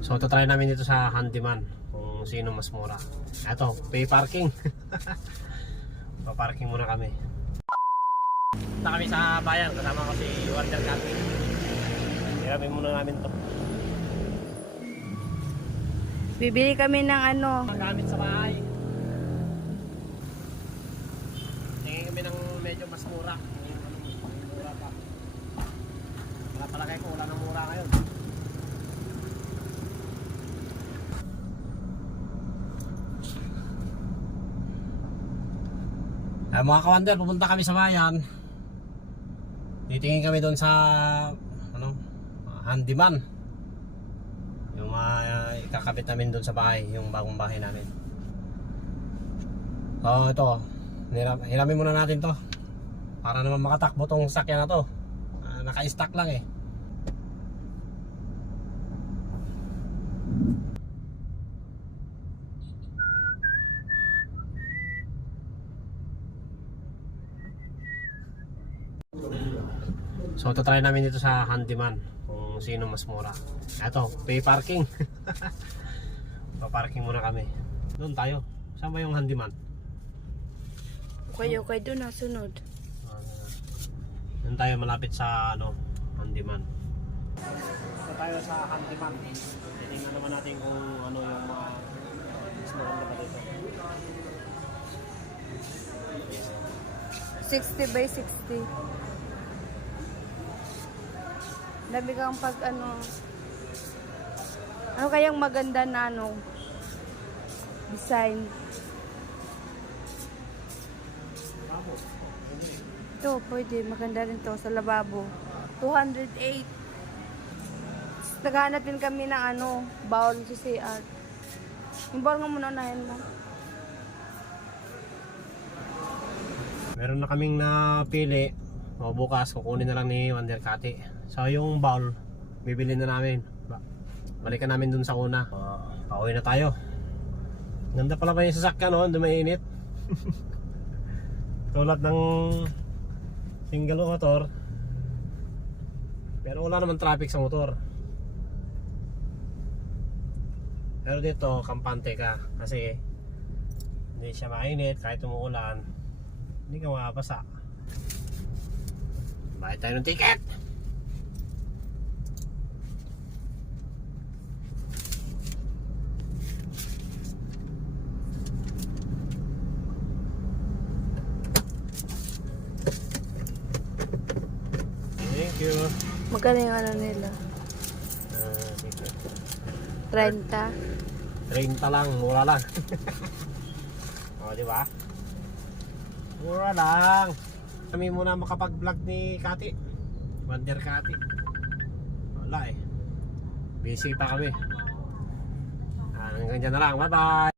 So try namin dito sa handyman kung sino mas mura. Eto, pay parking. Pa-parking muna kami. Punta kami sa bayan, kasama ko si Wonder Cafe. Hiramin muna namin to. Bibili kami ng ano. Gamit sa bahay. Tingin kami ng medyo mas mura. Mura pa. Wala pala kayo kung wala ng mura ngayon. Mga kawander, pupunta kami sa bayan. Titingin kami doon sa handyman. Yung ikakabit namin doon sa bahay, yung bagong bahay namin. So ito, hiramin muna natin to para naman makatakbo tong sakyan na to. Naka-stack lang eh. So try namin dito sa handyman kung sino mas mura. Eto, pay parking. Pa-parking muna kami. Doon tayo. Saan ba yung handyman? Okay, doon na sunod. Doon tayo malapit sa handyman. So tayo sa handyman. Tingnan naman natin kung ano yung mga mas maganda ba dito. 60 by 60. Dami kang pag ano kayang maganda na design. Ito, pwede. Maganda rin to sa lababo. 208. Naghahanap din kami ng bowl sa CR. Yung bowl nga muna unahin mo. Meron na kaming napili. O bukas, kukunin na lang ni Wonder Kati. So yung bowl, bibili na namin. Balikan namin dun sa una. Pauwi na tayo. Ganda pala pa yung sasakyan, no? Hindi mainit. Tulad ng single motor. Pero wala naman traffic sa motor. Pero dito, kampante ka. Kasi hindi siya mainit kahit umuulan. Hindi ka makapasa. Bayad tayo ng ticket! Thank you. Magkano yung nila? Ticket. 30. 30 lang, mura lang. O, di ba? Mura lang. Kami muna makapag-vlog ni Kati. Wonder Kati. Wala eh. Busy pa kami. Hanggang dyan na lang. Bye bye.